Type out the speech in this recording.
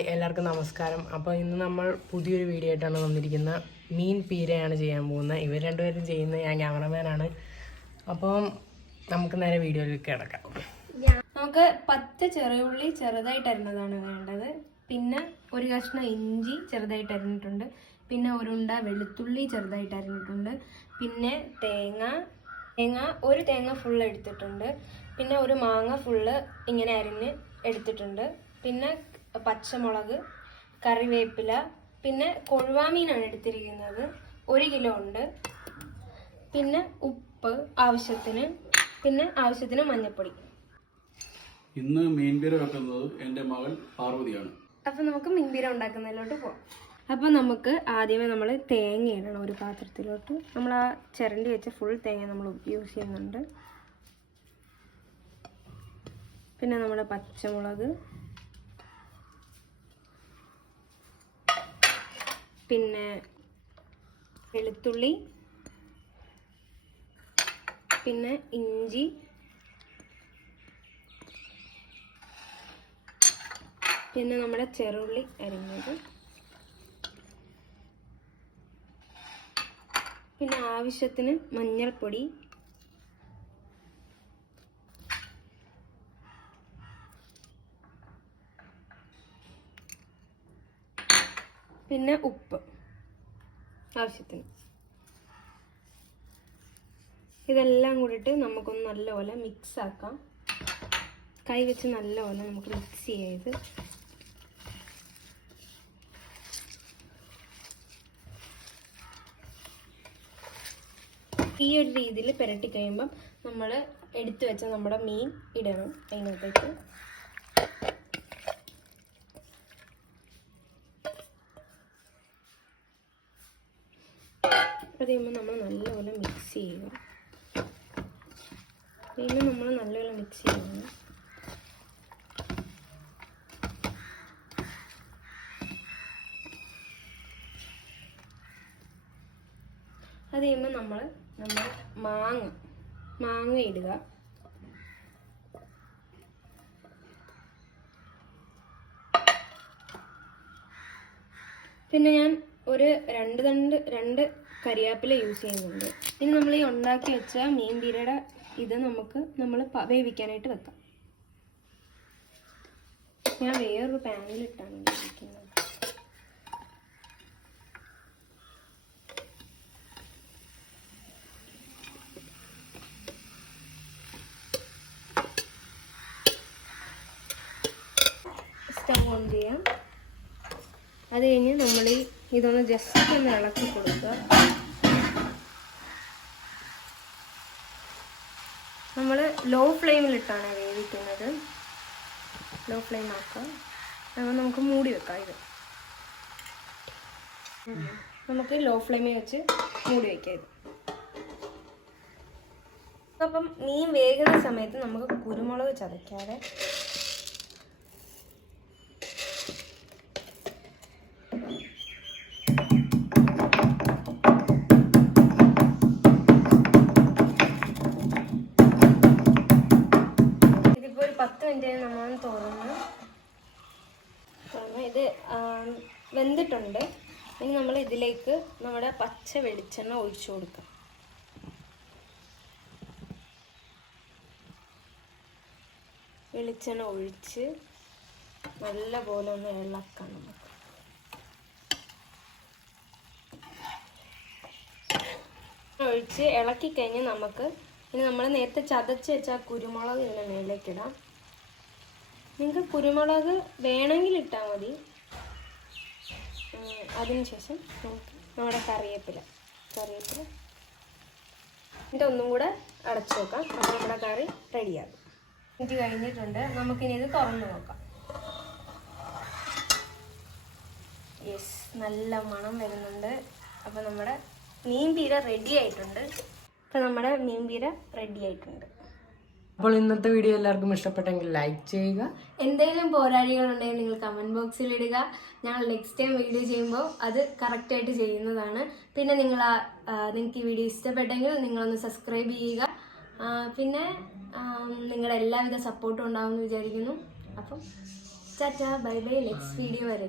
എല്ലാവർക്കും നമസ്കാരം. അപ്പോൾ ഇന്ന് നമ്മൾ പുതിയൊരു വീഡിയോ ആയിട്ടാണ് വന്നിരിക്കുന്നത്. മീൻ പീരയാണ് ചെയ്യാൻ പോകുന്നത്. ഇവർ രണ്ടുപേരും ചെയ്യുന്നത്, ഞാൻ ക്യാമറമാനാണ്. അപ്പം നമുക്ക് നേരെ വീഡിയോയിലേക്ക് കിടക്കാം. നമുക്ക് 10 ചെറിയുള്ളി ചെറുതായിട്ട് അരിഞ്ഞതാണ് വേണ്ടത്. പിന്നെ ഒരു കഷ്ണം ഇഞ്ചി ചെറുതായിട്ട് അരിഞ്ഞിട്ടുണ്ട്. പിന്നെ ഒരുണ്ട വെളുത്തുള്ളി ചെറുതായിട്ട് അരിഞ്ഞിട്ടുണ്ട്. പിന്നെ ഒരു തേങ്ങ ഫുള്ള് എടുത്തിട്ടുണ്ട്. പിന്നെ ഒരു മാങ്ങ ഫുള്ള് ഇങ്ങനെ അരിഞ്ഞ് എടുത്തിട്ടുണ്ട്. പിന്നെ പച്ചമുളക്, കറിവേപ്പില, പിന്നെ കൊഴുവാമീനാണ് എടുത്തിരിക്കുന്നത്, 1 കിലോ ഉണ്ട്. പിന്നെ ഉപ്പ് ആവശ്യത്തിന്, പിന്നെ ആവശ്യത്തിന് മഞ്ഞൾപ്പൊടി. ഇന്ന് മീൻപീര വെക്കുന്നത് എൻ്റെ മകൾ പാർവതിയാണ്. അപ്പം നമുക്ക് മീൻപീര ഉണ്ടാക്കുന്നതിലോട്ട് പോകാം. അപ്പം നമുക്ക് ആദ്യമേ നമ്മൾ തേങ്ങ ഇടണം ഒരു പാത്രത്തിലോട്ട്. നമ്മൾ ആ ചിരണ്ടി വെച്ച ഫുൾ തേങ്ങ നമ്മൾ യൂസ് ചെയ്യുന്നുണ്ട്. പിന്നെ നമ്മുടെ പച്ചമുളക്, പിന്നെ വെളുത്തുള്ളി, പിന്നെ ഇഞ്ചി, പിന്നെ നമ്മുടെ ചെറുള്ളി അരിഞ്ഞത്, പിന്നെ ആവശ്യത്തിന് മഞ്ഞൾപ്പൊടി, പിന്നെ ഉപ്പ് ആവശ്യത്തിന്. ഇതെല്ലാം കൂടിയിട്ട് നമുക്കൊന്ന് നല്ലപോലെ മിക്സ് ആക്കാം. കൈ വെച്ച് നല്ലപോലെ നമുക്ക് മിക്സ് ചെയ്ത് ഈ ഒരു രീതിയിൽ പുരട്ടി കഴിയുമ്പം നമ്മൾ എടുത്തു വെച്ച നമ്മുടെ മീൻ ഇടണം അതിനകത്തേക്ക്. അത് കഴിയുമ്പോൾ നമ്മൾ നല്ലപോലെ മിക്സ് ചെയ്യുക. വീണ്ടും നമ്മൾ നല്ലപോലെ മിക്സ് ചെയ്യുക. അത് കഴിയുമ്പോൾ നമ്മൾ മാങ്ങ ഇടുക. പിന്നെ ഞാൻ ഒരു രണ്ട് കരിയാപ്പില യൂസ് ചെയ്യുന്നുണ്ട്. ഇനി നമ്മൾ ഈ ഉണ്ടാക്കി വെച്ച മീൻ പീരയുടെ ഇത് നമ്മൾ വേവിക്കാനായിട്ട് വെക്കാം. ഞാൻ വേറൊരു പാനിലിട്ടാണ് വേവിക്കുന്നത്. സ്റ്റവ് ഓൺ ചെയ്യാം. അത് കഴിഞ്ഞ് നമ്മൾ ഇതൊന്ന് ജസ്റ്റ് ഒന്ന് ഇളക്കി കൊടുക്കുക. നമ്മൾ ലോ ഫ്ലെയിമിലിട്ടാണ് വേവിക്കുന്നത്. ലോ ഫ്ലെയിം ആക്കാം. അപ്പോൾ നമുക്ക് മൂടി വെക്കാം. ഇത് നമുക്ക് ലോ ഫ്ലെയിമിൽ വെച്ച് മൂടി വയ്ക്കാം. ഇത് അപ്പം മീൻ വേകുന്ന സമയത്ത് നമുക്ക് കുരുമുളക് ചതയ്ക്കാതെ നമ്മൾ തുറന്ന് ഇത് വെന്തിട്ടുണ്ട്. ഇനി നമ്മൾ ഇതിലേക്ക് നമ്മുടെ പച്ച വെളിച്ചെണ്ണ ഒഴിച്ചു കൊടുക്കാം. വെളിച്ചെണ്ണ ഒഴിച്ച് നല്ല പോലെ ഒന്ന് ഇളക്കാം. നമുക്ക് ഒഴിച്ച് ഇളക്കി കഴിഞ്ഞ് നമുക്ക് ഇനി നമ്മൾ നേരത്തെ ചതച്ച് വെച്ച ആ കുരുമുളക് ഇതിൻ്റെ മേലേക്കിടാം. നിങ്ങൾക്ക് കുരുമുളക് വേണമെങ്കിൽ ഇട്ടാൽ മതി. അതിനുശേഷം നമുക്ക് നമ്മുടെ കറിവേപ്പില ഇതൊന്നും കൂടെ അടച്ചു നോക്കാം. അപ്പോൾ നമ്മുടെ കറി റെഡിയാകും. ഇത് കഴിഞ്ഞിട്ടുണ്ട്. നമുക്കിനി ഇത് തുറന്ന് നോക്കാം. യെസ്, നല്ല മണം വരുന്നുണ്ട്. അപ്പോൾ നമ്മുടെ മീൻ പീര റെഡി ആയിട്ടുണ്ട്. അപ്പോൾ ഇന്നത്തെ വീഡിയോ എല്ലാവർക്കും ഇഷ്ടപ്പെട്ടെങ്കിൽ ലൈക്ക് ചെയ്യുക. എന്തെങ്കിലും പോരാഴികളുണ്ടെങ്കിൽ നിങ്ങൾ കമൻറ്റ് ബോക്സിൽ ഇടുക. ഞങ്ങൾ നെക്സ്റ്റ് ടൈം വീഡിയോ ചെയ്യുമ്പോൾ അത് കറക്റ്റായിട്ട് ചെയ്യുന്നതാണ്. പിന്നെ നിങ്ങൾക്ക് ഈ വീഡിയോ ഇഷ്ടപ്പെട്ടെങ്കിൽ നിങ്ങളൊന്ന് സബ്സ്ക്രൈബ് ചെയ്യുക. പിന്നെ നിങ്ങളുടെ എല്ലാവിധ സപ്പോർട്ടും ഉണ്ടാവുമെന്ന് വിചാരിക്കുന്നു. അപ്പം tata bye bye next video വരെ.